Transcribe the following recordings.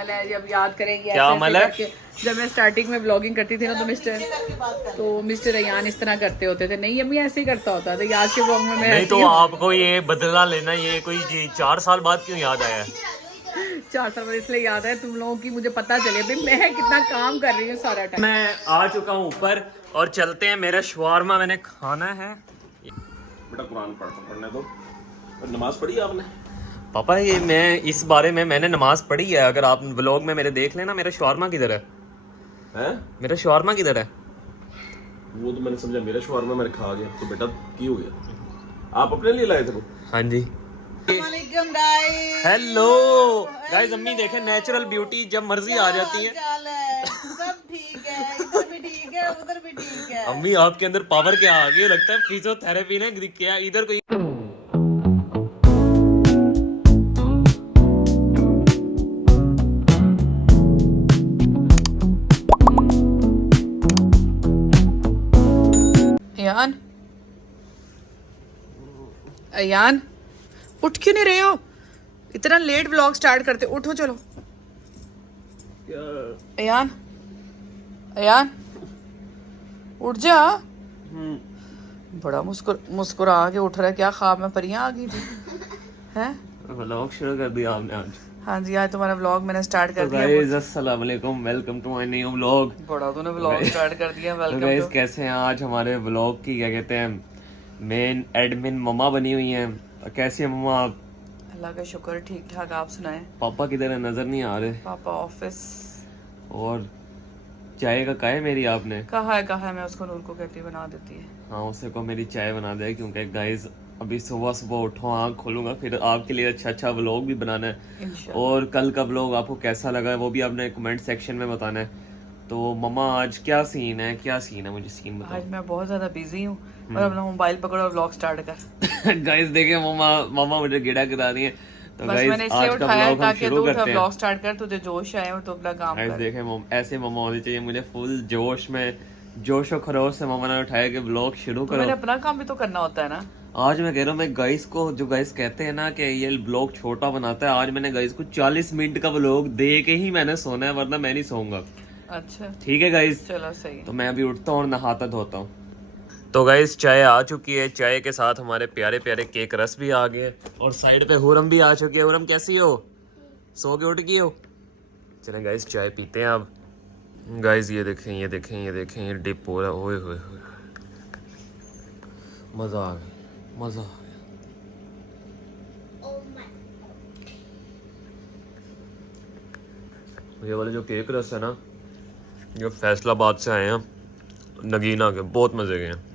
जब याद करेंगे क्या अमल है? जब मैं स्टार्टिंग में ब्लॉगिंग करती थी ना तो मिस्टर अयान इस तरह करते होते थे। नहीं अम्मी ऐसे ही करता होता तो आज के ब्लॉग में मैं नहीं तो आपको ये बदला लेना ये कोई 4 साल बाद क्यों याद आया? 4 साल बाद इसलिए याद है तुम लोगों की, मुझे पता चले भाई मैं कितना काम कर रही हूँ सारा टाइम। मैं आ चुका हूँ ऊपर और चलते हैं, मेरा शवारमा मैंने खाना है। बेटा कुरान पढ़ने दो। नमाज पढ़ी आपने? पापा ये मैं इस बारे में मैंने नमाज पढ़ी है, अगर आप व्लॉग में मेरे देख लेना। मेरा शवारमा किधर है? हैं? मेरा शवारमा किधर है? वो तो मैंने समझा मेरा शवारमा मैंने खा गया, तो बेटा की हो गया? आप अपने लिए लाए थे वो? हाँ जी। हेलो गाइस, अम्मी देखें नेचुरल ब्यूटी जब मर्जी आ जाती है। सब ठीक है, इधर भी ठीक है, उधर भी ठीक है। अम्मी आपके अंदर पावर क्या आ गई? लगता है फिजियोथेरेपी ने क्या इधर कोई। अयान, अयान उठ क्यों नहीं रहे हो? इतना लेट व्लॉग स्टार्ट करते, उठो चलो। अयान, अयान उठ जा। बड़ा मुस्कुरा के उठ रहा है, क्या ख्वाब में परियां आ गई थी? हैं? व्लॉग शुरू कर दिया आपने आज? हाँ जी, आज तुम्हारा व्लॉग मैंने स्टार्ट कर दिया। गाइस अस्सलाम वालेकुम, welcome to my new vlog. बड़ा तूने व्लॉग स्टार्ट कर दिया, तो वेलकम। गाइस कैसे हैं? आज हमारे व्लॉग की क्या कहते हैं मेन एडमिन मम्मा बनी हुई हैं। कैसी है मम्मा आप? अल्लाह का शुक्र, ठीक ठाक। आप सुनाएं? पापा किधर है? नजर नहीं आ रहे। पापा ऑफिस। और चाय का कहा है मेरी आपने? कहा है, मैं उसको नूर को कहती बना देती है। हाँ उससे को मेरी चाय बना दे, क्योंकि गाइस अभी सुबह सुबह उठो, आँख खोलूंगा, फिर आपके लिए अच्छा व्लॉग भी बनाना है। इंशाल्लाह। और कल का व्लॉग आपको कैसा लगा है वो भी आपने कमेंट सेक्शन में बताना है। तो मम्मा आज क्या सीन है? मुझे सीन बताओ। आज मैं बहुत ज्यादा बिजी हूँ और अपना मोबाइल पकड़ो और व्लॉग स्टार्ट कर। गाइस देखिए मम्मा मुझे गिड़ा गिरा रही है। तो बस गाइस मैंने इसलिए आज का उठाया व्लॉग हम ताकि शुरू तू करते हैं। व्लॉग स्टार्ट कर, तुझे जोश आए और तू अपना काम गाइस कर। देखें ऐसे मम्मा होनी चाहिए, मुझे फुल जोश में जोश और खरोश से मम्मा ने उठाया कि व्लॉग शुरू तो करो। मैंने अपना काम भी तो करना होता है ना। आज मैं कह रहा हूँ, मैं गाइस को जो गाइस कहते हैं ना कि ये ब्लॉग छोटा बनाता है, आज मैंने गाइस को 40 मिनट का व्लॉग दे के ही मैंने सोना है, वरना मैं नहीं सोऊंगा। अच्छा ठीक है गाइस, चलो सही। तो मैं अभी उठता हूँ और नहाता धोता हूँ। तो गाइस चाय आ चुकी है, चाय के साथ हमारे प्यारे प्यारे केक रस भी आ गए और साइड पे हुरम भी आ चुकी है। हुरम कैसी हो? सो के उठ गई हो? चलें गाइस चाय पीते हैं अब। गाइस ये देखें ये डिप हो रहा है। ओए होए मजा आ गया। ये वाले जो केक रस है ना, ये फैसलाबाद से आए हैं, नगीना के, बहुत मजे के हैं।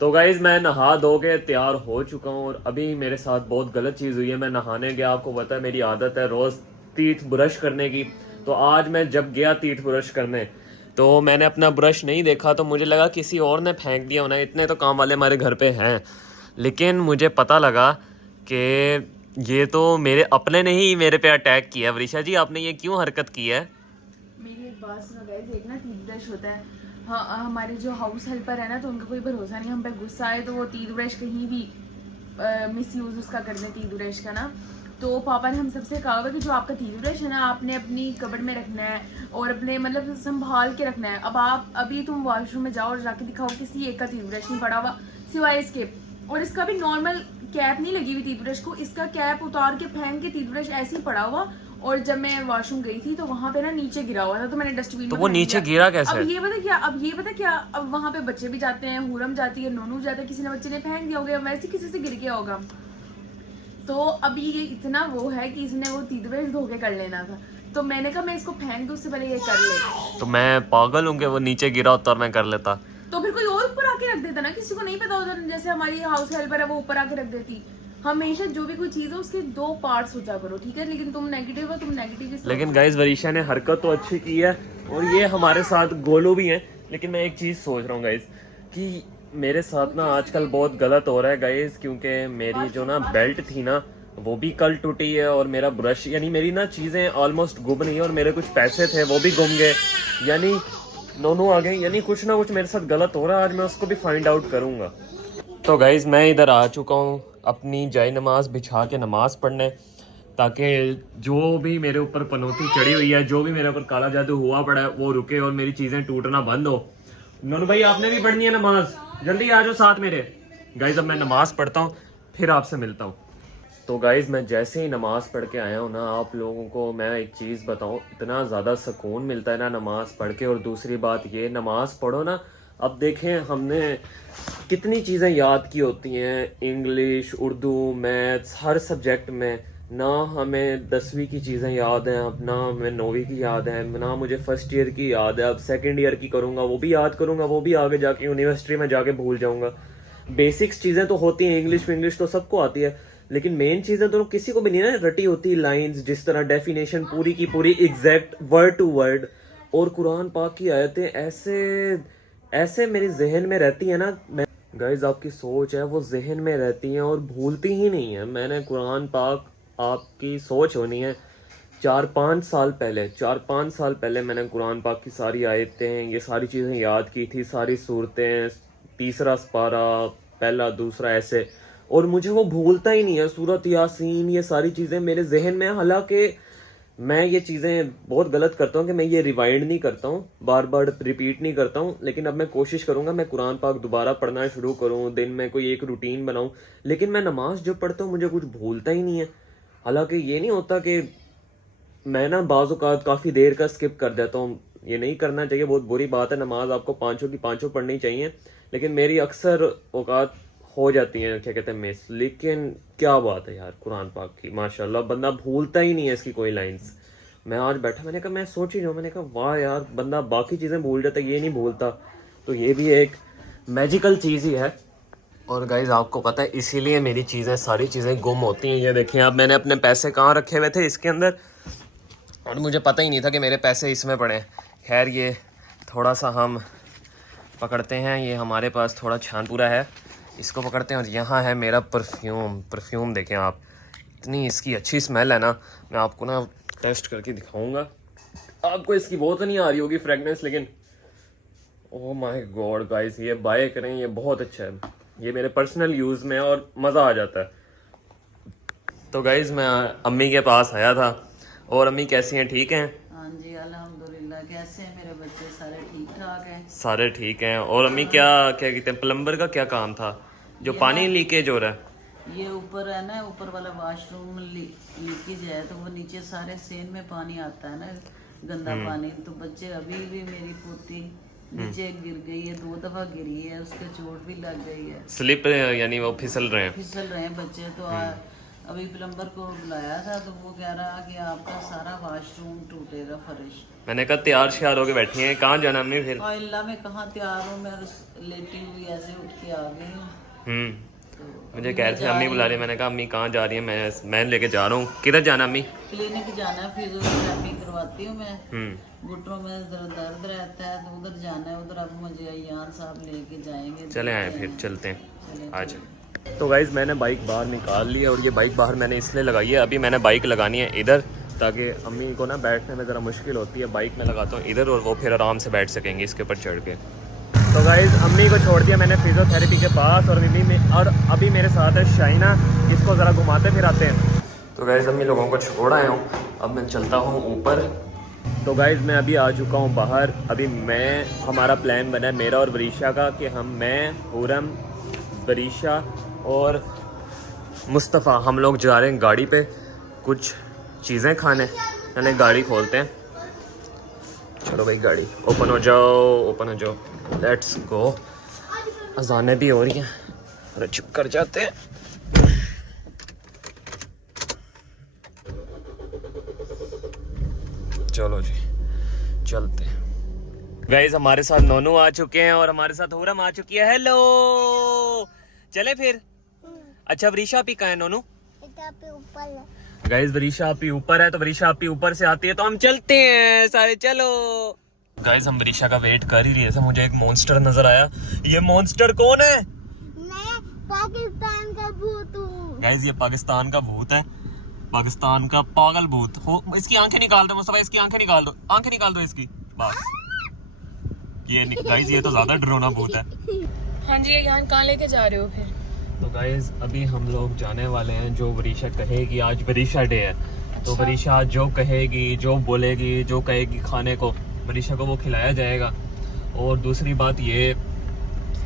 तो गाइज मैं नहा धो के तैयार हो चुका हूँ और अभी मेरे साथ बहुत गलत चीज़ हुई है। मैं नहाने गया, आपको पता है मेरी आदत है रोज़ टीथ ब्रश करने की। तो आज मैं जब गया टीथ ब्रश करने तो मैंने अपना ब्रश नहीं देखा, तो मुझे लगा किसी और ने फेंक दिया होना। इतने तो काम वाले हमारे घर पे हैं, लेकिन मुझे पता लगा कि ये तो मेरे अपने ने ही मेरे पे अटैक किया। वरीशा जी आपने ये क्यों हरकत की है? मेरी एक बात सुनो गाइस, एक ना टीथ ब्रश होता है। हाँ हमारे जो हाउस हेल्पर है ना, तो उनका कोई भरोसा नहीं, हम पे गुस्सा आए तो वो टीथ ब्रश कहीं भी मिस यूज उसका कर दे टीथ ब्रश का ना। तो पापा ने हम सबसे कहा हुआ कि जो आपका टीथ ब्रश है ना, आपने अपनी कबर्ड में रखना है और अपने मतलब संभाल के रखना है। अब आप अभी तुम वॉशरूम में जाओ और जाके दिखाओ किसी एक का टीथ ब्रश नहीं पड़ा हुआ सिवाय इसके, और इसका भी नॉर्मल कैप नहीं लगी हुई टीथ ब्रश को, इसका कैप उतार के फेंक के टीथ ब्रश ऐसे ही पड़ा हुआ। और जब मैं वॉशरूम गई थी तो वहाँ पे ना नीचे गिरा हुआ था, तो मैंने डस्टबिन में तो वो नीचे गिरा कैसे? अब ये पता क्या, अब वहाँ पे बच्चे भी जाते हैं, हुरम जाती है, नोनू जाता है, किसी ने बच्चे ने फेंक दिया होगा, वैसे किसी से गिर गया होगा। तो अभी ये इतना वो है कि इसने वो टीथ ब्रश धो के कर लेना था, तो मैंने कहा मैं इसको फेंक दूं, उससे पहले ये कर ले। तो मैं पागल हूँ कि वो नीचे गिरा होता और मैं कर लेता? तो फिर कोई और ऊपर आके रख देता ना, किसी को नहीं पता होता। जैसे हमारी हाउस हेल्पर है, वो ऊपर आके रख देती। हमेशा जो भी कोई चीज है उसके 2 पार्ट सोचा करो, ठीक है? लेकिन तुम नेगेटिव हो, तुम नेगेटिव। लेकिन गाइस वरीशा ने हरकत तो अच्छी की है और ये हमारे साथ गोलू भी हैं, लेकिन मैं एक चीज सोच रहा हूँ गाइस कि मेरे साथ ना आजकल बहुत गलत हो रहा है गाइस, क्योंकि मेरी जो ना बेल्ट थी ना वो भी कल टूटी है और मेरा ब्रश, यानी मेरी ना चीजें ऑलमोस्ट गुम रही है और मेरे कुछ पैसे थे वो भी गुम गए, यानी नोनू आ गए, यानी कुछ ना कुछ मेरे साथ गलत हो रहा है। आज मैं उसको भी फाइंड आउट करूंगा। तो गाइज मैं इधर आ चुका हूँ अपनी जाय नमाज बिछा के नमाज पढ़ने। ताकि जो भी मेरे ऊपर पनौती चढ़ी हुई है, जो भी मेरे ऊपर काला जादू हुआ पड़ा है, वो रुके और मेरी चीज़ें टूटना बंद हो। नोनू भाई आपने भी पढ़नी है नमाज, जल्दी आ जाओ साथ मेरे। गाइज अब मैं नमाज पढ़ता हूँ, फिर आपसे मिलता हूँ। तो गाइज़ मैं जैसे ही नमाज़ पढ़ के आया हूँ ना, आप लोगों को मैं एक चीज़ बताऊँ, इतना ज़्यादा सुकून मिलता है ना नमाज़ पढ़ के। और दूसरी बात ये, नमाज़ पढ़ो ना, अब देखें हमने कितनी चीज़ें याद की होती हैं, इंग्लिश, उर्दू, मैथ्स, हर सब्जेक्ट में। ना हमें 10वीं की चीज़ें याद हैं, अब ना हमें 9वीं की याद है, ना मुझे फर्स्ट ईयर की याद है। अब सेकेंड ईयर की करूँगा, वो भी याद करूँगा, वो भी आगे जाके यूनिवर्सिटी में जाके भूल जाऊँगा। बेसिक्स चीज़ें तो होती हैं, इंग्लिश तो सबको आती है, लेकिन मेन चीज़ें तो किसी को भी नहीं ना रटी होती। लाइंस, जिस तरह डेफिनेशन पूरी की पूरी एग्जैक्ट वर्ड टू वर्ड, और कुरान पाक की आयतें ऐसे मेरे जहन में रहती है ना। मैं गाइज आपकी सोच है वो जहन में रहती हैं और भूलती ही नहीं है। मैंने कुरान पाक, आपकी सोच होनी है, 4-5 साल पहले मैंने कुरान पाक की सारी आयतें, ये सारी चीज़ें याद की थी, सारी सूरतें, तीसरा पारा, पहला दूसरा ऐसे, और मुझे वो भूलता ही नहीं है। सूरत यासीन, ये सारी चीज़ें मेरे जहन में। हालांकि मैं ये चीज़ें बहुत गलत करता हूँ कि मैं ये रिवाइंड नहीं करता हूँ, बार बार रिपीट नहीं करता हूँ, लेकिन अब मैं कोशिश करूँगा मैं कुरान पाक दोबारा पढ़ना शुरू करूँ, दिन में कोई एक रूटीन बनाऊँ। लेकिन मैं नमाज जब पढ़ता हूँ मुझे कुछ भूलता ही नहीं है। हालांकि ये नहीं होता कि मैं ना बाज़ औक़ात काफ़ी देर का स्किप कर देता हूँ, ये नहीं करना चाहिए, बहुत बुरी बात है। नमाज आपको पाँचों की पाँचों पढ़नी चाहिए, लेकिन मेरी अक्सर औक़ात हो जाती हैं, क्या कहते हैं, मिस। लेकिन क्या बात है यार कुरान पाक की, माशाल्लाह, बंदा भूलता ही नहीं है इसकी कोई लाइंस। मैं आज बैठा, मैंने कहा, मैं सोच ही रहा हूँ, मैंने कहा वाह यार, बंदा बाकी चीज़ें भूल जाता है, ये नहीं भूलता। तो ये भी एक मैजिकल चीज़ ही है। और गाइज आपको पता है इसीलिए मेरी चीज़ें, सारी चीज़ें गुम होती हैं। ये देखें आप, मैंने अपने पैसे कहाँ रखे हुए थे, इसके अंदर, और मुझे पता ही नहीं था कि मेरे पैसे इसमें पड़े। खैर ये थोड़ा सा हम पकड़ते हैं, ये हमारे पास थोड़ा छानपुरा है, इसको पकड़ते हैं। और यहाँ है मेरा परफ्यूम देखें आप, इतनी इसकी अच्छी स्मेल है ना, मैं आपको ना टेस्ट करके दिखाऊंगा। आपको इसकी बहुत नहीं आ रही होगी फ्रेगनेंस, लेकिन ओह माय गॉड गाइस, ये बाय करें, ये बहुत अच्छा है, ये मेरे पर्सनल यूज़ में और मज़ा आ जाता है। तो गाइस मैं अम्मी के पास आया था, और अम्मी कैसी हैं, ठीक हैं? हाँ जी अल्हम्दुलिल्लाह। कैसे हैं मेरे बच्चे? सारे ठीक ठाक हैं? सारे ठीक हैं। और अम्मी क्या कहते हैं, प्लम्बर का क्या काम था, जो पानी लीकेज हो रहा है? ये ऊपर है ना, ऊपर वाला वाशरूम लीकेज है, तो वो नीचे सारे सेन में पानी आता है ना, गंदा पानी। तो बच्चे, अभी भी मेरी पोती नीचे गिर गई है, 2 दफा गिरी है, उसके चोट भी लग गई है, स्लिप यानी वो फिसल रहे हैं। बच्चे। तो अभी प्लम्बर को बुलाया था, तो वो कह रहा कि आपका सारा वाशरूम टूटेगा, फर्श। मैंने कहा तैयार श्यार होके बैठी हैं, कहाँ जाना अम्मी फिर? अल्लाह में कहाँ तैयार हूँ, मैं लेटी हुई ऐसे उठ के आ गई हूँ। मुझे कह रहे थे अम्मी बुला रही है, मैंने कहा अम्मी कहाँ जा रही है, मैं लेके जा रहा हूँ। किधर जाना अम्मी? क्लिनिक जाना है, फिजियोथेरेपी करवाती हूँ मैं, घुटनों में दर्द रहता है, तो उधर जाना है। उधर अब मुझे अयान साहब लेके जाएंगे। चले आए फिर, चलते हैं आज। तो गाइज़ मैंने बाइक बाहर निकाल ली है, और ये बाइक बाहर मैंने इसलिए लगाई है, अभी मैंने बाइक लगानी है इधर, ताकि अम्मी को ना बैठने में ज़रा मुश्किल होती है। बाइक में लगाता हूँ इधर, और वो फिर आराम से बैठ सकेंगे इसके ऊपर चढ़ के। तो गाइज़ अम्मी को छोड़ दिया मैंने फिजियोथेरेपी के पास, और अभी मेरे साथ है शाइना, इसको ज़रा घुमाते फिराते हैं। तो गाइज़ अम्मी लोगों को छोड़ आया हूँ, अब मैं चलता हूँ ऊपर। तो गाइज़ मैं अभी आ चुका हूँ बाहर। अभी हमारा प्लान बना है मेरा और वरीशा का, कि मैं, हुरम, वरीशा और मुस्तफ़ा, हम लोग जा रहे हैं गाड़ी पे कुछ चीज़ें खाने। मैंने गाड़ी खोलते हैं, चलो भाई गाड़ी ओपन हो जाओ, लेट्स गो। अजानें भी हो रही हैं, अरे चुप कर जाते हैं। चलो जी चलते हैं। गाइस हमारे साथ नोनू आ चुके हैं, और हमारे साथ हुरम आ चुकी है। हेलो, चले फिर? अच्छा वरीशा आपी कहाँ है नोनू? गाइस वरीशा आपी ऊपर है, तो वरीशा आपी ऊपर से आती है तो हम चलते हैं सारे, चलो। गाइस हम वरीशा का वेट कर ही रहे थे, मुझे एक मॉन्स्टर नजर आया। ये मॉन्स्टर कौन है? मैं पाकिस्तान का भूत हूँ। गाइस ये पाकिस्तान का भूत है, पाकिस्तान का पागल भूत हो। इसकी आंखें निकाल दो मुस्तफा, इसकी आंखें निकाल दो, आंखें निकाल दो इसकी, बस। ये गाइस ये तो ज्यादा डरावना भूत है। हाँ जी, यहाँ कहाँ लेके जा रहे हो फिर? तो गाइज अभी हम लोग जाने वाले हैं, जो वरीशा कहेगी, आज वरीशा डे है। तो वरीशा आज जो कहेगी, जो बोलेगी, जो कहेगी खाने को, वरीशा को वो खिलाया जाएगा। और दूसरी बात ये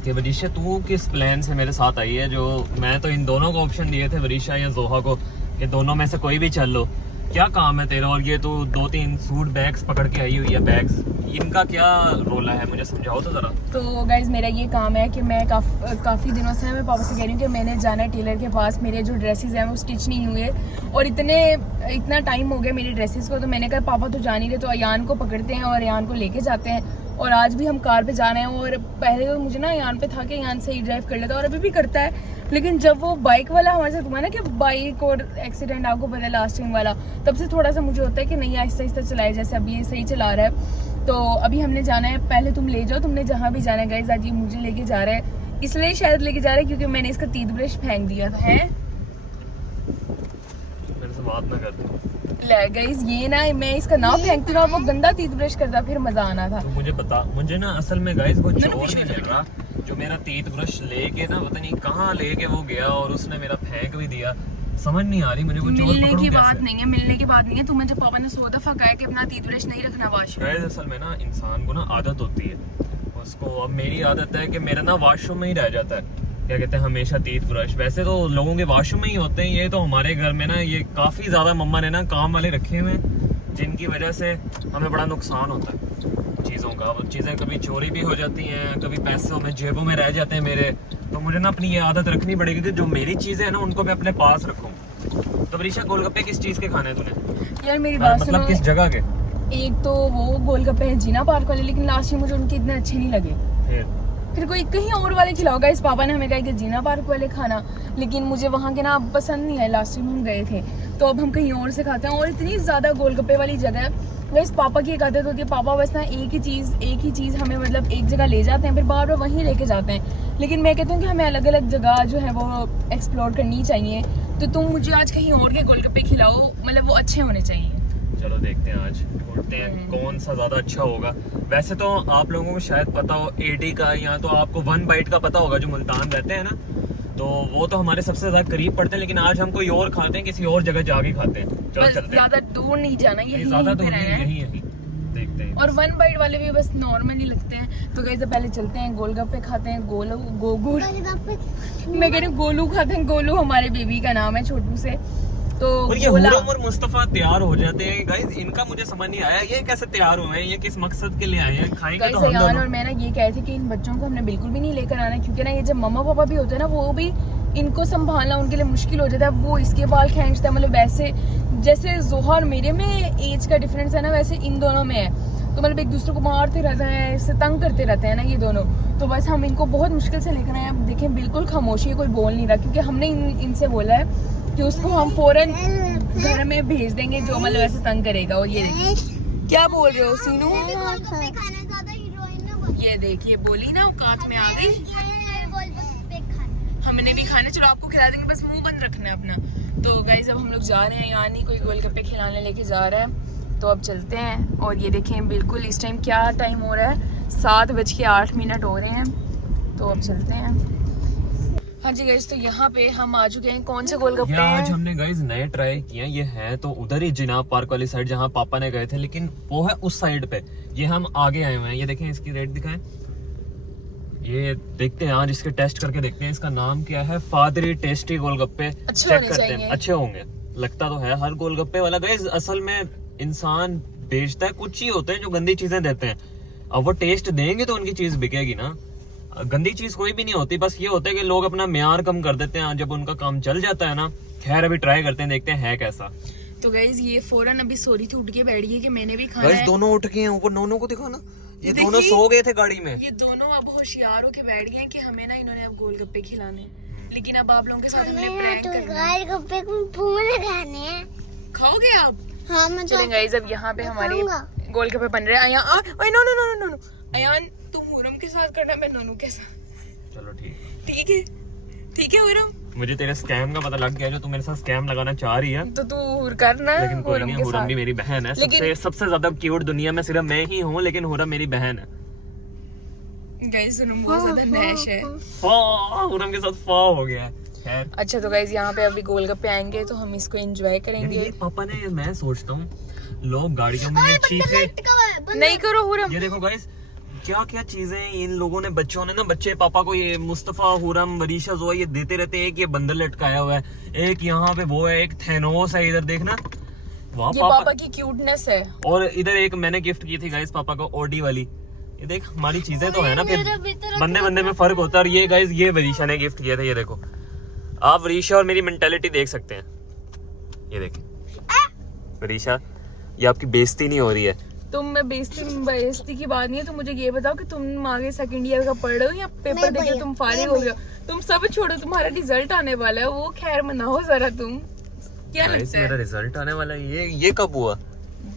कि वरीशा तू किस प्लान से मेरे साथ आई है, जो मैं तो इन दोनों को ऑप्शन दिए थे, वरीशा या जोहा को, कि दोनों में से कोई भी चल लो। क्या काम है तेरा? और ये तो 2-3 सूट बैग्स पकड़ के आई हुई है, बैग्स, इनका क्या रोला है, मुझे समझाओ तो ज़रा। तो गाइज मेरा ये काम है कि मैं काफ़ी दिनों से मैं पापा से कह रही हूँ कि मैंने जाना है टेलर के पास, मेरे जो ड्रेसेस हैं वो स्टिच नहीं हुए और इतना टाइम हो गया मेरी ड्रेसेस को। तो मैंने कहा पापा तो जा नहीं रहे, तो अयान को पकड़ते हैं और अयान को लेके जाते हैं। और आज भी हम कार पे जा रहे हैं। और पहले तो मुझे ना अयान पे था कि अयान सही ड्राइव कर लेता और अभी भी करता है, लेकिन जब वो बाइक वाला हमारे साथ हुआ ना कि बाइक और एक्सीडेंट आपको पता है लास्ट टाइम वाला, तब से थोड़ा सा मुझे होता है कि नहीं आहिस्ता आहिस्ता चलाए, जैसे अभी ये सही चला रहा है। तो अभी हमने जाना है, पहले तुम ले जाओ, तुमने जहाँ भी जाना है। गाइस आज ये मुझे लेके जा रहा है, इसलिए शायद लेके जा रहा है क्योंकि मैंने इसका टीथ ब्रश फेंक दिया था। है मेरे से बात ना कर। ले गाइस ये ना मैं इसका ना फेंकती ना और वो गंदा टीथ ब्रश करता, फिर मजा आना था। तो मुझे बता, मुझे ना असल में गाइस वो चोर नहीं मिल रहा जो मेरा टीथ ब्रश लेके ना पता नहीं कहाँ लेके वो गया और उसने मेरा फेंक भी दिया। समझ नहीं आ रही मुझे वो चोर मिलने पकड़ूं की कैसे। बात नहीं है, मिलने की बात नहीं है। तुम्हें जब पापा ने 100 दफा कहा कि अपना टीथ ब्रश नहीं रखना वॉशरूम। गाइस असल में ना इंसान को ना आदत होती है उसको। अब मेरी आदत है कि मेरा ना वॉशरूम में ही रह जाता है, क्या कहते हैं, हमेशा टीथ ब्रश। वैसे तो लोगों के वॉशरूम में ही होते हैं, ये तो हमारे घर में ना ये काफ़ी ज़्यादा मम्मा ने ना काम वाले रखे हुए हैं, जिनकी वजह से हमें बड़ा नुकसान होता है चीज़ों का। वो चीज़ें कभी चोरी भी हो जाती हैं, कभी पैसों में जेबों में रह जाते हैं मेरे। तो मुझे ना अपनी ये आदत रखनी पड़ेगी कि जो मेरी चीज़ें हैं ना उनको मैं अपने पास रखूँ। तो वरीशा गोलगप्पे किस चीज़ के खाने तूने? यार मेरी बात मतलब सुनो, किस जगह के? एक तो वो गोलगप्पे हैं जीना पार्क वाले, लेकिन लास्ट में मुझे उनके इतने अच्छे नहीं लगे। फिर कोई कहीं और वाले खिलाओ। गाइस पापा ने हमें कहा कि जीना पार्क वाले खाना, लेकिन मुझे वहाँ के ना पसंद नहीं है, लास्ट टाइम हम गए थे। तो अब हम कहीं और से खाते हैं। और इतनी ज़्यादा गोलगप्पे वाली जगह है। गाइस पापा की एक आदत होती है, पापा बस ना एक ही चीज़ हमें मतलब एक जगह ले जाते हैं, फिर बार बार वहीं लेके जाते हैं। लेकिन मैं कहती हूँ कि हमें अलग अलग जगह जो है वो एक्सप्लोर करनी चाहिए। तो तुम मुझे आज कहीं और के गोलगप्पे खिलाओ, मतलब वो अच्छे होने चाहिए। चलो देखते हैं, आज ढूंढते हैं कौन सा ज़्यादा अच्छा होगा। वैसे तो आप लोगों को शायद पता हो एडी का, या तो आपको 1 बाइट का पता होगा जो मुल्तान रहते हैं ना, तो वो तो हमारे सबसे ज़्यादा करीब पड़ते हैं। लेकिन आज हम कोई और खाते हैं, किसी और जगह जाके खाते हैं। चलो बस चलते हैं, ज्यादा दूर नहीं जाना, यही ज़्यादा दूर पे नहीं, रहना है। यही देखते हैं। और 1 बाइट वाले भी बस नॉर्मल ही लगते हैं। तो गाइस पहले चलते हैं, गोलगप्पे खाते हैं। गोलू मैं कह रही हूँ गोलू खाते हैं। गोलू हमारे बेबी का नाम है, छोटू से। तो और ये गोला हुरम और मुस्तफा तैयार हो जाते हैं गाइस, इनका मुझे समझ नहीं आया ये कैसे तैयार हुए हैं, ये किस मकसद के लिए आए हैं, खाएंगे गाइस तो हम अयान दोनों। और मैं ना ये कहे थे कि इन बच्चों को हमने बिल्कुल भी नहीं लेकर आना है, क्योंकि ना ये जब मम्मा पापा भी होते हैं ना, वो भी इनको संभालना उनके लिए मुश्किल हो जाता है। वो इसके बाल खींचता है, मतलब वैसे जैसे जोहा और मेरे में एज का डिफरेंस है ना, वैसे इन दोनों में है। तो मतलब एक दूसरे को मारते रहते हैं, इससे तंग करते रहते हैं ना ये दोनों। तो बस हम इनको बहुत मुश्किल से लेकर आए। अब देखें बिल्कुल खामोशी है, कोई बोल नहीं रहा, क्योंकि हमने इनसे बोला है कि उसको हम फौरन घर में भेज देंगे जो मतलब ऐसे तंग करेगा। और ये देखिए क्या बोल रहे हो सीनू? ये देखिए बोली ना, औकात में आ गई। हमने भी खाने, चलो आपको खिला देंगे, बस मुंह बंद रखना है अपना। तो गाइस अब हम लोग जा रहे हैं, यहाँ नहीं कोई गोलगप्पे खिलाने लेके जा रहा है। तो अब चलते हैं। और ये देखें बिल्कुल इस टाइम क्या टाइम हो रहा है, 7:08 हो रहे हैं। तो अब चलते हैं। हाँ जी गाइस, तो यहाँ पे हम आ चुके हैं। कौन से गोलगप्पे ये आज हैं? हमने गाइस नए ट्राई किए हैं। ये है तो उधर ही जिनाब पार्क वाली साइड जहाँ पापा ने गए थे, लेकिन वो है उस साइड पे। ये हम आगे आए हुए हैं। ये देखें, इसकी रेट दिखाएं। ये देखते हैं आज इसके टेस्ट करके देखते हैं। इसका नाम क्या है? फादरी टेस्टी गोलगप्पे। अच्छे चेक होने करते हैं, चाहिए। अच्छे होंगे लगता तो है। हर गोलगप्पे वाला गाइस असल में इंसान बेचता है, कुछ ही होते हैं जो गंदी चीजें देते हैं। अब वो टेस्ट देंगे तो उनकी चीज बिकेगी ना। गंदी चीज कोई भी नहीं होती, बस ये होता है कि लोग अपना म्यार कम कर देते हैं जब उनका काम चल जाता है ना। खैर अभी ट्राई करते हैं, देखते हैं है कैसा। तो गाइस ये फौरन अभी सोरी थी, उठ के बैठ गई कि मैंने भी खाना गाइस है। दोनों उठ गए हैं, ऊपर नोनों को दिखाना। ये देखिए, दोनों सो गए थे गाड़ी में। ये दोनों अब होशियार होके बैठ गए हैं कि हमें ना इन्होंने अब गोलगप्पे खिलाने। लेकिन अब आप लोगों के साथ हमने प्रैंक करना है। खाओगे आप? हाँ मैं चलें गाइस, अब यहाँ पे हमारे गोलगप्पे बन रहे हैं। No no no no no, Ayaan तुम हुरम के साथ करना, मैं नोनू के साथ। चलो ठीक ठीक है हुरम। मुझे तेरे स्कैम का पता लग गया, जो तू मेरे साथ स्कैम लगाना चाह रही है। तो तू हुर करना लेकिन कोई नहीं, के हुरम साथ। भी मेरी बहन है। लेकिन- सबसे ज्यादा क्यूट दुनिया में सिर्फ मैं ही हूँ, लेकिन हुरम मेरी बहन है। गाइस हुरम बहुत ज्यादा नैश है। हुरम के साथ फा हो गया है। खैर अच्छा तो गाइज यहाँ पे अभी गोलगप्पे आएंगे तो हम इसको एंजॉय करेंगे। ये पापा ने, मैं सोचता हूँ लोग गाड़ियों में ये चीजें नहीं करो हुरम। ये देखो गाइस क्या क्या चीजें इन लोगों ने, बच्चों ने ना, बच्चे पापा को ये मुस्तफा, हुरम, वरीशा, जोया ये देते रहते हैं। एक ये बंदर लटकाया हुआ है, एक यहाँ पे वो है, एक थैनोस है इधर देखना, वहाँ ये पापा की क्यूटनेस है। और इधर एक मैंने गिफ्ट की थी गाइस पापा को ओडी वाली। ये देख हमारी चीजें तो है ना, फिर बंदे बंदे में फर्क होता है। और ये गाइस ये वरीशा ने गिफ्ट किया था, ये देखो आप वरीशा और मेरी मेंटालिटी देख सकते हैं। ये देखिए वरीशा, ये आपकी बेइज्जती नहीं हो रही है। तुम में बेइज्जती की बात नहीं है। तुम मुझे ये बताओ कि तुम आगे सेकंड ईयर का पढ़ रहे हो या पेपर देके तुम फारिग हो गए हो? तुम सब छोड़ो, तुम्हारा रिजल्ट आने वाला है, वो खैर मनाओ जरा। तुम क्या गाइस लगता है मेरा रिजल्ट आने वाला है, ये कब हुआ?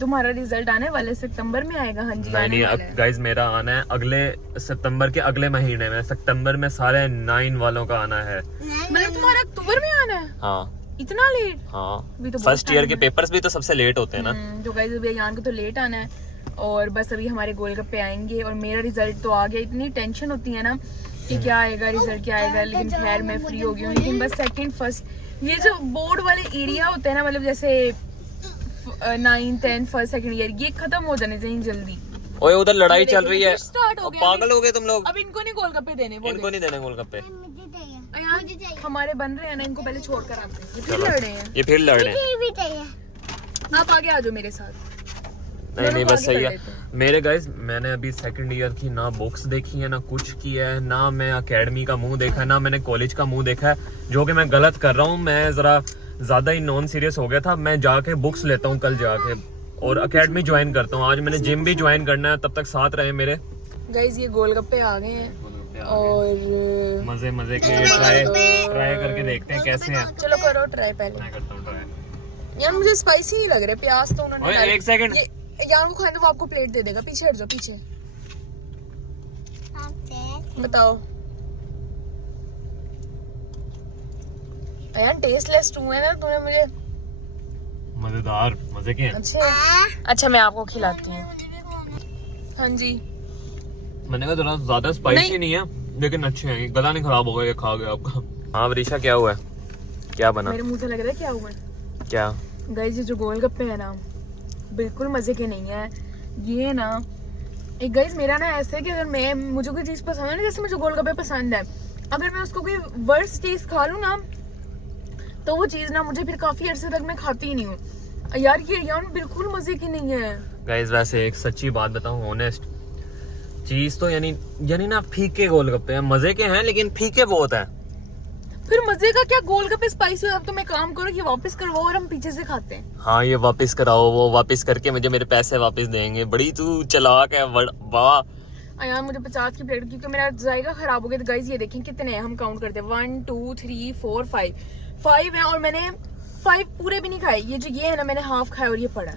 तुम्हारा रिजल्ट आने वाला है, सितंबर में आएगा। हाँ जी नहीं अब गाइस मेरा आना है अगले सितंबर के अगले महीने में। सितंबर में सारे 9 वालों का आना है। मतलब तुम्हारा अक्टूबर में आना है? हाँ इतना लेट? हाँ, अभी तो फर्स्ट ईयर के पेपर्स भी तो सबसे लेट होते हैं ना। तो गाइस अभी यान को तो लेट आना है और बस अभी हमारे गोलगप्पे आएंगे और मेरा रिजल्ट तो आ गया। इतनी टेंशन होती है ना कि क्या आएगा, रिजल्ट क्या आएगा, लेकिन खैर मैं फ्री हो गई हूँ। लेकिन बस सेकंड फर्स्ट ये जो बोर्ड वाले एरिया होते हैं ना, मतलब जैसे 9, 10 फर्स्ट सेकंड ईयर, ये खत्म हो जाने चाहिए जल्दी। ओए उधर लड़ाई चल रही है, स्टार्ट हो गया। पागल हो गए तुम लोग। अब इनको नहीं गोलगप्पे देने, इनको नहीं देने गोलगप्पे। यार हमारे बन रहे हैं ना, इनको पहले छोड़ कर आते हैं। ये फिर लड़ रहे हैं। ये फिर लड़ रहे हैं। आप आगे आ जाओ मेरे साथ। नहीं बस सही है। मेरे गाइस मैंने अभी सेकंड ईयर की ना बुक्स देखी है, ना कुछ किया है, ना मैं एकेडमी का मुंह देखा है, ना मैंने कॉलेज का मुंह देखा है, जो कि मैं गलत कर रहा हूँ। मैं जरा ज्यादा ही नॉन सीरियस हो गया था। मैं जाके बुक्स लेता हूँ कल जाके और एकेडमी ज्वाइन करता हूँ। आज मैंने जिम भी ज्वाइन करना है, तब तक साथ रहे मेरे। गाइस ये गोलगप्पे आ गए हैं और मजे मजे के ट्राई करके देखते हैं कैसे हैं। चलो करो ट्राई पहले। मैं करता हूँ ट्राई। यार मुझे स्पाइसी ही लग रहा है, प्याज तो उन्होंने डाले। एक सेकंड, ये यार को खाने, वो आपको प्लेट दे देगा। पीछे हट जाओ, पीछे बताओ। यार टेस्टलेस टू है ना, तूने मुझे मजेदार, मजे के हैं। अच्छा मैं आपको खिलाती हूँ। हाँ जी मैंने कहा थोड़ा ज्यादा स्पाइसी नहीं है लेकिन अच्छे हैं, गला नहीं खराब होगा ये खा गया आपका। हाँ वरीशा क्या हुआ है, क्या बना? मेरे मुंह से लग रहा है क्या हुआ है। क्या? गाइस ये जो गोलगप्पे है ना, बिल्कुल मजे के नहीं है ये ना। एक गाइस मेरा ना ऐसा है कि अगर मुझे कोई चीज पसंद है ना, जैसे मुझे गोलगप्पे पसंद है, अगर मैं उसको कोई वर्स्ट चीज खा लूं ना, तो वो चीज ना मुझे फिर काफी अरसे तक मैं खाती ही नहीं हूँ। यार ये यार बिल्कुल मजे की नहीं है। गाइस वैसे एक सच्ची बात बताऊं, ऑनेस्ट चीज तो यानी ना फीके गोलगप्पे हैं, मजे के हैं लेकिन फीके बहुत है। फिर मजे का क्या, गोलगप्पे स्पाइसी हो। अब तो मैं काम करो कि वापस करवाओ और हम पीछे से खाते हैं। हाँ ये वापस कराओ, वो वापस करके मुझे मेरे पैसे वापस देंगे। बड़ी तू चालाक है, वाह। यार मुझे 50 की प्लेट, क्योंकि मेरा जायका खराब हो गया। तो गाइस ये देखें कितने हैं, हम काउंट करते हैं 1 2 3 4 5 है और मैंने 5 पूरे भी नहीं खाए। ये जो ये है ना, मैंने हाफ खाया और ये पड़ा।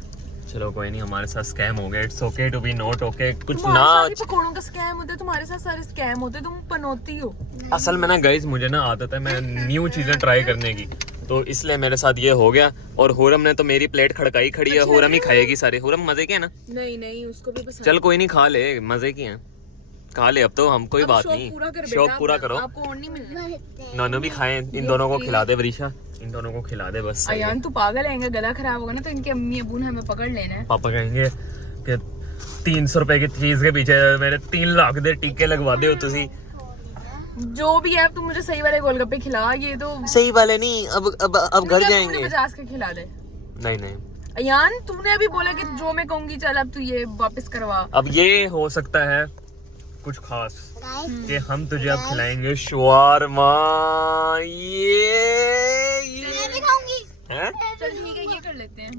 चलो कोई नहीं, हमारे साथ स्कैम हो गया। It's okay to be not okay. कुछ तुम्हारे ना साथ ही पकौड़ों का स्कैम होता है, तुम्हारे साथ सारे स्कैम होते हैं, तुम पनौती हो। असल में ना गाइस मुझे ना आदत है मैं न्यू चीजें ट्राई करने की, तो इसलिए मेरे साथ ये हो गया। और हुरम ने तो मेरी प्लेट खड़काई खड़ी है, हुरम ही खाएगी सारे। हुरम मजे के है ना? नहीं उसको भी पसंद। चल कोई नहीं, खा ले, मजे की हैं, खा ले। अब तो हम कोई बात नहीं, शौक पूरा करो। आपको और नहीं मिलना। नॉनो भी खाएं, इन दोनों को खिला दे वरीशा, इन दोनों को खिला दे बस। अयान तू पागल है, गला खराब होगा ना तो इनके अम्मी अबू ने हमें पकड़ लेना है। पापा कहेंगे कि 300 रुपए की चीज के पीछे मेरे 3 लाख दे टीके लगवा दे हो तुसी। जो भी है, तू मुझे सही वाले गोलगप्पे खिला। ये तो सही वाले नहीं, अब घर जाएंगे। 50 के खिला दे। नहीं अयान तूने अभी बोला कि जो मैं कहूंगी चल अब तू ये वापस करवा। अब ये हो सकता है कुछ खास कि हम तुझे अब खिलाएंगे शवारमा। हैं? चल ठीक है, ये कर लेते हैं।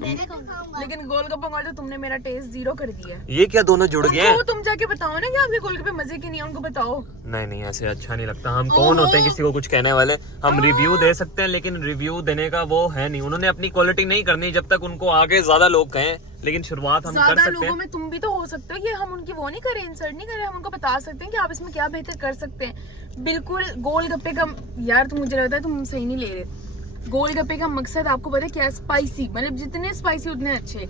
लेकिन गोलगप्पे का तो तुमने मेरा टेस्ट 0 कर दिया है। ये क्या दोनों जुड़ गए हैं? उनको तुम जाके बताओ ना कि आपके गोलगप्पे मजे के नहीं है, उनको बताओ। नहीं ऐसे अच्छा नहीं लगता। हम कौन होते हैं किसी को कुछ कहने वाले? हम रिव्यू दे सकते हैं लेकिन रिव्यू देने का वो है नहीं। उन्होंने अपनी क्वालिटी नहीं करनी जब तक उनको आगे ज्यादा लोग कहें, लेकिन शुरुआत हम कर ज्यादा सकते लोगों हैं। में तुम भी तो हो सकते हो। ये हम उनकी वो नहीं करें, इंसल्ट नहीं करें। हम उनको बता सकते हैं कि आप इसमें क्या बेहतर कर सकते हैं। बिल्कुल गोलगप्पे का यार, तुम मुझे लगता है तुम सही नहीं ले रहे। गोलगप्पे का मकसद आपको पता है क्या? स्पाइसी, मतलब जितने स्पाइसी उतने अच्छे।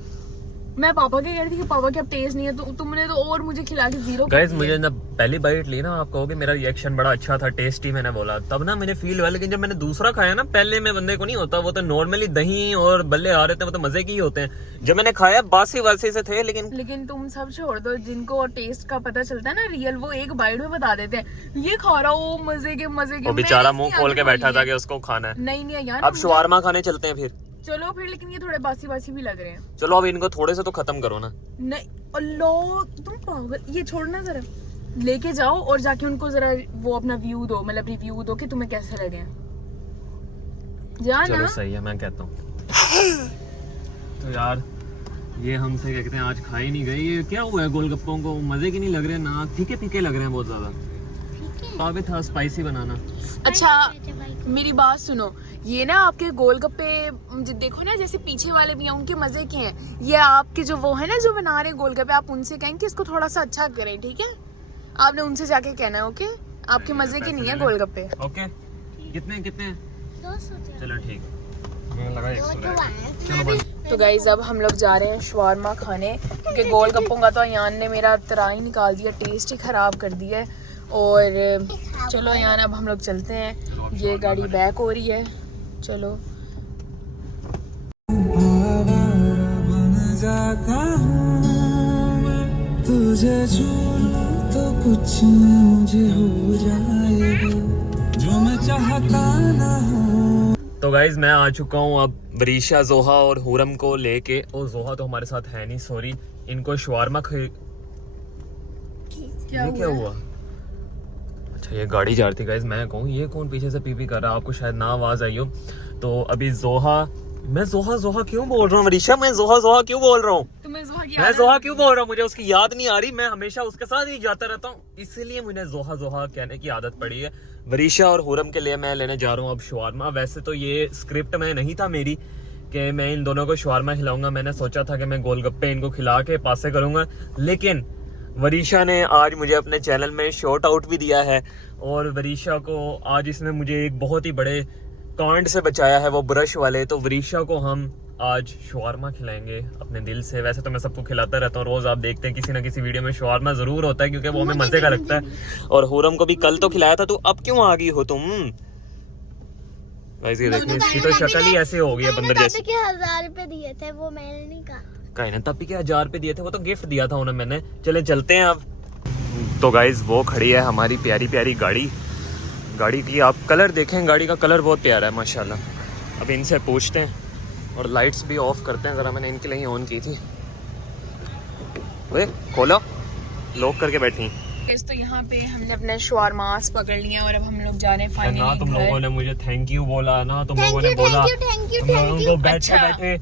मैं पापा के कह रही थी कि पापा के अब टेस्ट नहीं है, तो तुमने तो और मुझे खिला के जीरो। गाइस मुझे ना पहली बाइट ली ना, आप कहोगे मेरा रिएक्शन बड़ा अच्छा था, टेस्टी मैंने बोला, तब ना मुझे फील हुआ। लेकिन जब मैंने दूसरा खाया ना, पहले में बंदे को नहीं होता, वो तो नॉर्मली दही और बल्ले आ रहे थे, वो तो मजे की ही होते हैं। जब मैंने खाया बासी वासी से थे, लेकिन तुम सब छोड़ दो, जिनको टेस्ट का पता चलता है ना रियल, वो एक बाइट में बता देते हैं ये खा रहा हो मजे के। वो बेचारा मुंह खोल के बैठा था कि उसको खाना है। नहीं यार, अब शवारमा खाने चलते हैं फिर। चलो फिर, लेकिन ये थोड़े बासी बासी भी लग रहे हैं। चलो अब इनको थोड़े से तो खत्म करो ना। नहीं अल्लाह, तुम पागल, ये छोड़ना जरा, लेके जाओ और जाके उनको जरा वो अपना व्यू दो, मतलब रिव्यू दो कि तुम्हें कैसे लगे हैं। जा चलो ना। सही है, मैं कहता हूँ। तो यार ये हमसे क्या कहते हैं, आज खाई नहीं गई। ये क्या हुआ है गोलगप्पों को, मजे के नहीं लग रहे हैं ना, फीके फीके लग रहे हैं बहुत ज्यादा। पावे था स्पाइसी बनाना। अच्छा मेरी बात सुनो, ये ना आपके गोलगप्पे देखो ना, जैसे पीछे वाले भी हैं उनके मजे के हैं, ये आपके जो वो है ना जो बना रहे हैं गोलगप्पे, आप उनसे कहें कि इसको थोड़ा सा अच्छा करें, ठीक है? आपने उनसे जाके कहना है, ओके? आपके मजे के नहीं है गोलगप्पे। ओके, कितने कितने? 200। चलो ठीक, मुझे लगा 100। चलो बस। तो गाइज अब हम लोग जा रहे हैं शवारमा खाने, क्योंकि गोलगप्पों का तो अयान ने मेरा तरा ही निकाल दिया, टेस्ट ही खराब कर दिया है। और चलो अयान अब हम लोग चलते हैं, ये गाड़ी बैक हो रही है, चलो। तुझे छू तो कुछ मुझे हो जाएगा जो मैं चाहता ना हो। तो गाइज मैं आ चुका हूँ अब वरीशा, जोहा और हुरम को लेके। और जोहा तो हमारे साथ है नहीं, सॉरी। इनको शवारमा क्या हुआ? अच्छा ये गाड़ी जा रही थी गाइज, मैं कहूँ ये कौन पीछे से पी कर रहा है, आपको शायद ना आवाज आई हो। तो अभी जोहा, मैं जोहा क्यों बोल रहा हूँ वरीशा, मैं जोहा क्यों बोल रहा हूँ? तुम्हें मैं जोहा क्यों बोल रहा हूँ? मुझे उसकी याद नहीं आ रही, मैं हमेशा उसके साथ ही जाता रहता हूँ, इसलिए मुझे जोहा कहने की आदत पड़ी है। वरीशा और हुरम के लिए मैं लेने जा रहा हूँ अब शवारमा। वैसे तो ये स्क्रिप्ट में नहीं था मेरी कि मैं इन दोनों को शवारमा खिलाऊंगा, मैंने सोचा था कि मैं गोलगप्पे इनको खिला के पासे करूंगा, लेकिन वरीशा ने आज मुझे अपने चैनल में शॉर्ट आउट भी दिया है। और वरीशा को आज इसने मुझे एक बहुत ही बड़े कांड से बचाया है, वो ब्रश वाले। तो वरीशा को हम आज शवारमा खिलाएंगे अपने दिल से। वैसे तो मैं सबको खिलाता रहता हूँ रोज, आप देखते हैं किसी ना किसी वीडियो में शवारमा जरूर होता है, क्योंकि वो हमें मजे का लगता है। और हुरम को भी कल तो खिलाया था, तो अब क्यों आ गई हो तुम? वैसे देखिए इसकी तो शक्ल ही ऐसे हो गई है बंदर जैसी। के 1000 रुपए दिए थे, वो मैंने नहीं कहा। कहने तभी के 1000 रुपए दिए थे, वो तो गिफ्ट दिया था उन्हें मैंने। चले चलते हैं अब। तो गाइज वो खड़ी है हमारी प्यारी प्यारी गाड़ी। गाड़ी की आप कलर देखें, गाड़ी का कलर बहुत प्यारा है माशाल्लाह। अब इनसे पूछते हैं, और लाइट्स भी ऑफ करते हैं, ज़रा मैंने इनके लिए ऑन की थी। वे खोलो, लॉक करके बैठी। तो यहाँ पे हमने अपने शवारमास पकड़ लिए और अब हम लोग जा रहे हैं फाइनली ना तुम लोगों ने मुझे थैंक यू बोला, ना तुम लोगों ने बोला तुम लोगों को बैठे बैठे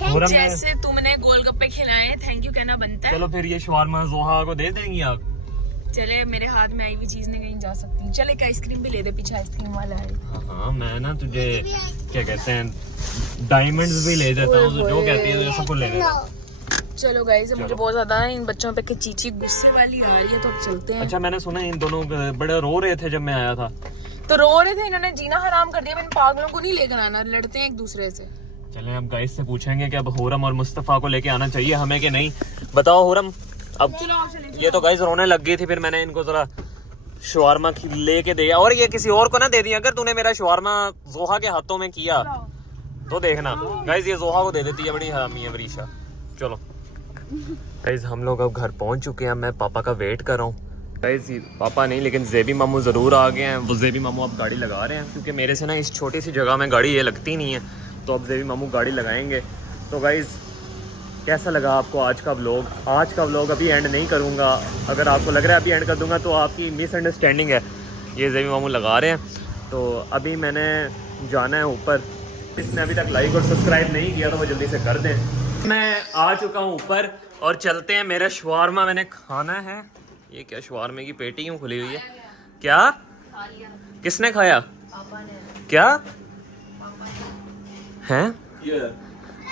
हुरम ने। जैसे तुमने गोलगप्पे खिलाए, थैंक यू कहना बनता है। चलो फिर ये शवारमा जोहा को दे देंगी आप? चले, मेरे हाथ में आई हुई चीज ने कहीं जा सकती। चले एक आइसक्रीम भी ले दे, पीछे आइसक्रीम वाला है। हाँ मैं ना तुझे क्या कहते हैं डायमंड्स भी ले देता हूँ, जो कहती है सबको ले देता। चलो गाइस, मुझे बहुत ज्यादा इन बच्चों पे चीची गुस्से वाली आ रही है, तो अब चलते हैं। अच्छा मैंने सुना इन दोनों बड़े रो रहे थे जब मैं आया था। तो रो रहे थे, इन्होंने जीना हराम कर दिया। इन पागलों को नहीं लेकर आना, लड़ते हैं एक दूसरे से। चलें अब गाइस से पूछेंगे कि अब हुरम और मुस्तफा को लेके आना चाहिए हमें कि नहीं। बताओ हुरम। अब ये तो गाइस रोने लग गई थी, फिर मैंने इनको जरा शवारमा लेके दिया, और ये किसी और को ना दे दिया। अगर तूने मेरा शवारमा जोहा के हाथों में किया तो देखना गाइस, ये जोहा को दे देती है, बड़ी हरामी है वरीशा। चलो गाइस हम लोग अब घर पहुंच चुके हैं, मैं पापा का वेट कर रहा हूँ। गाइस पापा नहीं, लेकिन जेबी मामू ज़रूर आ गए हैं। वो जेबी मामू अब गाड़ी लगा रहे हैं, क्योंकि मेरे से ना इस छोटी सी जगह में गाड़ी ये लगती नहीं है, तो अब जेबी मामू गाड़ी लगाएंगे। तो गाइस कैसा लगा आपको आज का व्लॉग? आज का व्लॉग अभी एंड नहीं करूँगा, अगर आपको लग रहा है अभी एंड कर दूँगा तो आपकी मिसअंडरस्टैंडिंग है। ये जेबी मामू लगा रहे हैं, तो अभी मैंने जाना है ऊपर। इसने अभी तक लाइक और सब्सक्राइब नहीं किया तो वो जल्दी से कर दें। मैं आ चुका हूँ ऊपर और चलते हैं। मेरा शवारमा मैंने खाना है। ये क्या शवारमे की पेटी यूँ खुली हुई है? क्या किसने खाया? क्या हैं?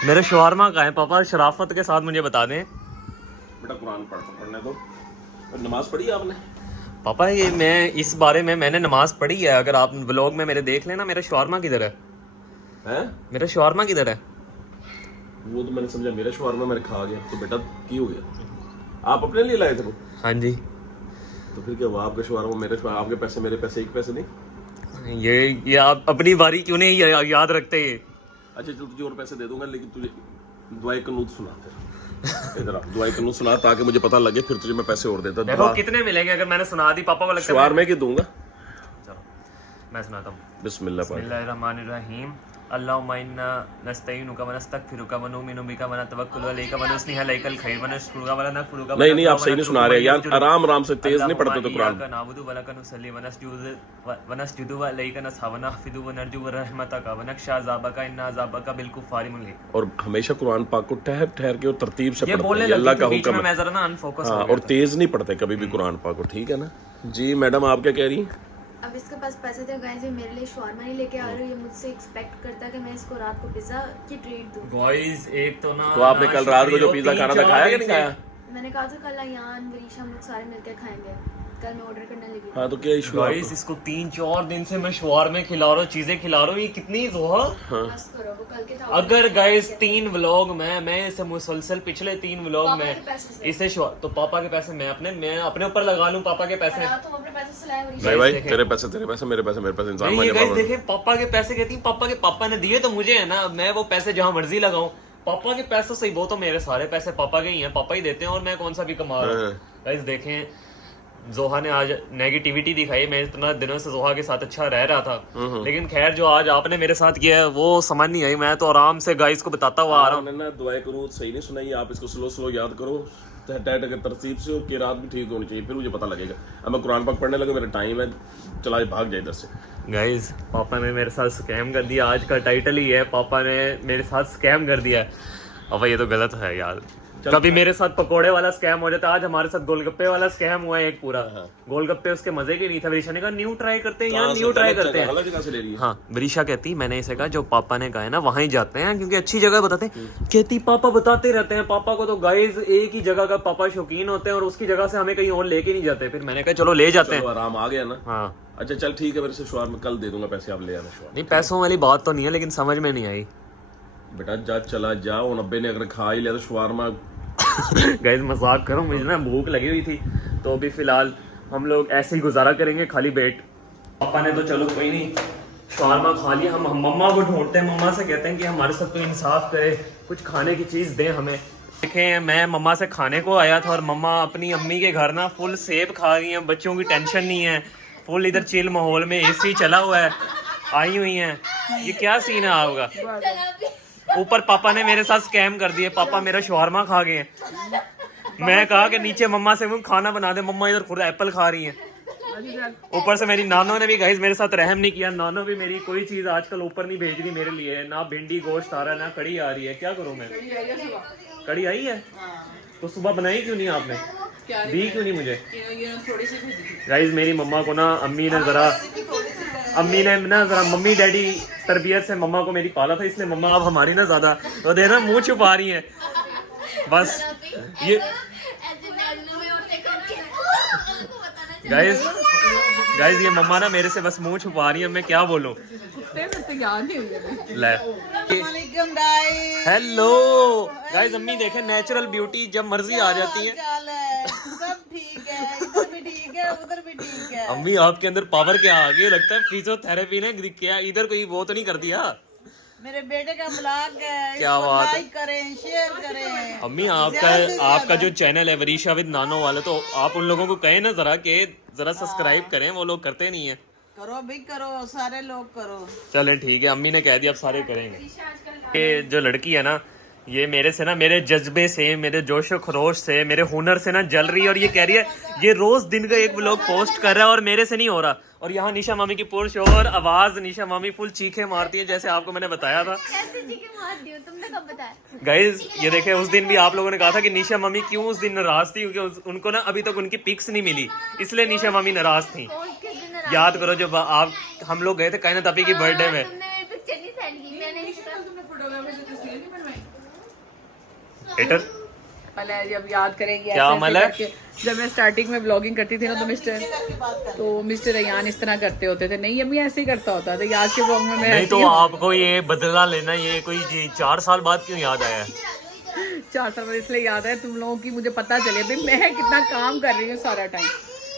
मेरे शवारमा का है पापा, शराफत के साथ मुझे बता दें। बेटा कुरान पढ़ने दो। नमाज पढ़ी आपने? पापा ये मैं इस बारे में मैंने नमाज पढ़ी है, अगर आप व्लॉग में मेरे देख लेना। मेरा शवारमा किधर है? हैं? मेरा शवारमा किधर है? वो तो मैंने समझा मेरा शवारमा मैंने खा गया तो बेटा की हो गया? आप अपने लिए लाए थे वो? हाँ जी। तो फिर क्या हुआ? आपका शवारमा मेरे शवारमा, आपके पैसे मेरे पैसे, एक पैसे नहीं? ये आप अपनी बारी क्यों नहीं याद रखते? अच्छा चल तुझे और पैसे दे दूंगा, लेकिन तुझे दुआई कनूत सुना फिर। इधर आ, दुआई कनूत सुना ताकि मुझे पता लगे, फिर तुझे मैं पैसे और देता। देखो कितने मिलेंगे अगर मैंने सुना दी? पापा को लगता है शवारमा की दूंगा। चलो मैं सुनाता हूँ। बिस्मिल्लाह पढ़। बिस्मिल्लाहिर्रहमानिर्रहीम। अल्लाहुम्मा इन्ना नस्तईनुका व नस्तगफिरुका व नुमिनु बिका व नतवक्कलु अलैका व नुस्निहु अलैकल खैर व नशकुरुका व नगफिरुका। नहीं आप सही नहीं सुना रहे यार, आराम आराम से, तेज नहीं पढ़ते तो कुरान। का नाबुदु व लका नुसल्ली व नसजुदु व अलैका नसहा व नहफिदु व नरजु व रहमतका व नख्शा अज़ाबका इन्ना अज़ाबका बिलकुफ़ारि मुहीत। और हमेशा कुरान पाक को ठहर ठहर के और तरतीब से ये पढ़ते बोलने हैं, अल्लाह का बीच में हुक्म मैं है। जरा ना अनफोकस हाँ, हो और तेज नहीं पढ़ते कभी भी कुरान पाक को, ठीक है ना जी। मैडम आप क्या कह रही हैं? अब इसके पास पैसे थे, गाइस ये मेरे लिए शॉर्मा नहीं लेके आ रही है, ये मुझसे एक्सपेक्ट करता है कि मैं इसको रात को पिज्जा की ट्रीट दूं। गाइस एक तो ना, तो आपने कल रात को जो पिज्जा खाना था खाया कि नहीं खाया? मैंने कहा था कल अयान वरीशा हम लोग सारे मिलकर खाएंगे, कल मैं ऑर्डर करने लगी थी। हाँ तो क्या इशू? गाइस इसको 3-4 दिन से मैं शवारमे खिला रहा हूँ, चीजें खिला रहा हूँ। ये कितनी जोहा। बस करो, वो कल के था। अगर गाइस 3 व्लॉग मैं इसे मुसलसल पिछले 3 व्लॉग पापा में के पैसे से। इसे तो पापा के पैसे मैं अपने ऊपर लगा लूं। पापा के पैसे तुम अपने पैसे से लाए वरीशा। नहीं भाई, देखें। तेरे पैसे मेरे पैसे, मेरे पैसे इंसान नहीं, ये मांगे गाइस बाबा। देखें, पापा के पैसे कहती हैं, पापा के पापा ने दिए तो मुझे है ना, मैं वो पैसे जहां मर्जी लगाऊं। पापा के पैसे सही, वो तो मेरे सारे पैसे पापा के ही हैं, पापा ही देते हैं और मैं कौन सा भी कमा रहा हूं। गाइस देखें, जोहा ने आज नेगेटिविटी दिखाई। मैं इतना दिनों से जोहा के साथ अच्छा रह रहा था, लेकिन खैर जो आज आपने मेरे साथ किया है वो समझ नहीं आई। मैं तो आराम से गाइस को बताता हुआ आ रहा हूँ। मैंने ना दुआएं करूँ सही नहीं सुनाई, आप इसको स्लो स्लो याद करो तरतीब से, कि रात भी ठीक होनी चाहिए, फिर मुझे पता लगेगा। अब मैं कुरान पाक पढ़ने लगा, मेरा टाइम है, चला भाग जाए इधर से। गाइस पापा ने मेरे साथ स्कैम कर दिया, आज का टाइटल ही है पापा ने मेरे साथ स्कैम कर दिया। अब ये तो गलत है यार। कभी मेरे साथ पकोड़े वाला स्कैम हो जाता, आज हमारे साथ गोलगप्पे वाला स्कैम हुआ है एक पूरा। गोलगप्पे उसके मजे के नहीं था। वरीशा ने कहा न्यू ट्राई करते हैं यार, न्यू ट्राई करते हैं। अलग जगह से ले रही है। हाँ वरीशा कहती, मैंने इसे कहा जो पापा ने कहा है ना वहां ही जाते हैं क्योंकि अच्छी जगह बताते हैं। कहती पापा बताते रहते हैं, पापा को तो गाइस एक ही जगह का पापा शौकीन होते हैं और उसकी जगह से हमें कहीं और लेके नहीं जाते। फिर मैंने कहा चलो ले जाते हैं। चलो आराम आ गया ना। हाँ अच्छा चल ठीक है, मेरे से शवार में कल दे दूंगा पैसे, आप ले आना शवार। नहीं पैसों वाली बात तो नहीं है, लेकिन समझ में नहीं आई। बेटा जा चला जाओ, 90 ने अगर खा ही लिया तो शवारमा। गाइस मजाक करो, मुझे ना भूख लगी हुई थी तो अभी फिलहाल हम लोग ऐसे ही गुजारा करेंगे खाली पेट। पापा ने तो चलो कोई नहीं शवारमा खा लिया, हम मम्मा को ढूंढते हैं, मम्मा से कहते हैं कि हमारे साथ कोई इंसाफ करे, कुछ खाने की चीज़ दें हमें। देखें मैं मम्मा से खाने को आया था और मम्मा अपनी अम्मी के घर ना फुल सेब खा रही हैं, बच्चों की टेंशन नहीं है, फुल इधर चिल माहौल में एसी चला हुआ है, आई हुई हैं। ये क्या सीन है आपका? ऊपर पापा ने मेरे साथ स्कैम कर दिए, पापा मेरा शवारमा खा गए हैं। मैं कहा कि नीचे मम्मा से वो खाना बना दे, मम्मा इधर खुद एप्पल खा रही हैं। ऊपर से मेरी नानो ने भी गाइस मेरे साथ रहम नहीं किया। नानो भी मेरी कोई चीज आजकल ऊपर नहीं भेज रही मेरे लिए, ना भिंडी गोश्त आ रहा है ना कड़ी आ रही है। क्या करूं मैं? कड़ी आई है तो सुबह बनाई क्यों नहीं आपने? दी क्यों नहीं मुझे? गाइस मेरी मम्मा को ना अम्मी ने जरा मम्मी डैडी तरबियत से मम्मा को मेरी पाला था, इसलिए मम्मा अब हमारी ना ज्यादा तो देना मुंह छुपा रही हैं बस। ये गाइस ये मम्मा ना मेरे से बस मुंह छुपा रही है, मैं क्या बोलूं। वालेकुम गाइस। हेलो गाइस, अम्मी देखें नेचुरल ब्यूटी जब मर्जी आ जाती है। सब ठीक है, इधर भी ठीक है, उधर भी ठीक है। अम्मी आपके अंदर पावर क्या आ गई? लगता है फिजियोथेरेपी ने क्या इधर कोई वो तो नहीं कर दिया? मेरे बेटे का ब्लॉग है, क्या इसको बात है। लाइक करें, शेयर करें। अम्मी ज्यादा से आपका ज्यादा। जो चैनल है वरीशा विद नानो वाला, तो आप उन लोगों को कहें ना जरा कि जरा सब्सक्राइब करें, वो लोग करते नहीं है। करो भी करो, सारे लोग करो। चलें ठीक है, अम्मी ने कह दिया अब सारे करेंगे। ये जो लड़की है ना, ये मेरे से ना, मेरे जज्बे से, मेरे जोशो खरोश से, मेरे हुनर से ना जल रही है और ये कह रही है ये रोज दिन का एक व्लॉग पोस्ट कर रहा है और मेरे से नहीं हो रहा। और यहाँ निशा मामी की पुरशोर आवाज, निशा मामी फुल चीखे मारती है जैसे आपको मैंने बताया था। तुमने कब बताया? गाइज ये देखे, उस दिन भी आप लोगों ने कहा था कि निशा मामी क्यों उस दिन नाराज थी, क्योंकि उनको ना अभी तक उनकी पिक्स नहीं मिली, इसलिए निशा मामी नाराज थी। याद करो जब आप हम लोग गए थे कायनात अपी की बर्थडे में। हेटर पल है जब याद करेंगे क्या ऐसे अमल है? करके। जब मैं स्टार्टिंग में ब्लॉगिंग करती थी ना तो मिस्टर अयान इस तरह करते होते थे। नहीं अम्मी ऐसे ही करता होता था। ये आज के ब्लॉग में मैं नहीं ऐसी तो हूँ। आपको ये बदला लेना ये कोई 4 साल बाद क्यों याद आया है? 4 साल बाद इसलिए याद है तुम लोगों की मुझे पता चले भाई मैं कितना काम कर रही हूँ सारा टाइम।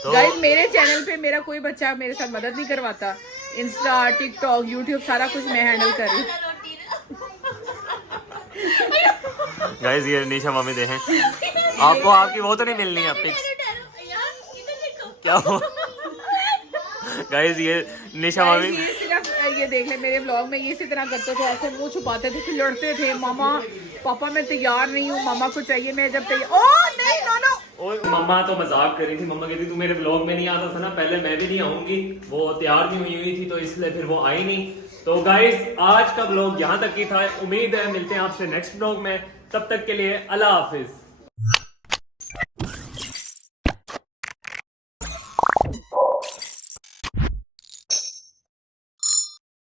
तो- गाइस मेरे चैनल पे मेरा कोई बच्चा मेरे साथ मदद नहीं करवाता। इंस्टा, टिकटॉक, यूट्यूब सारा कुछ मैं हैंडल कर रही हूँ। गाइस ये निशा मामी देखें, आपको आपकी वो तो नहीं मिलनी है पिक्स? क्या हो गाइस ये निशा मामी ये सिर्फ ये देख ले मेरे ब्लॉग में ये इसी तरह करते थे, ऐसे मुंह छुपाते थे, फिर लड़ते थे। मामा पापा मैं तैयार नहीं हूँ, मामा को चाहिए मैं जब तैयार। ओ नहीं नो नो। और मम्मा तो मजाक कर रही थी। मम्मा कहती तू मेरे व्लॉग में नहीं आता था ना, पहले मैं भी नहीं आऊंगी। वो तैयार नहीं हुई थी तो इसलिए फिर वो आई नहीं। तो गाइस आज का व्लॉग यहाँ तक ही था। उम्मीद है मिलते हैं आपसे नेक्स्ट व्लॉग में। तब तक के लिए अल्लाह हाफिज।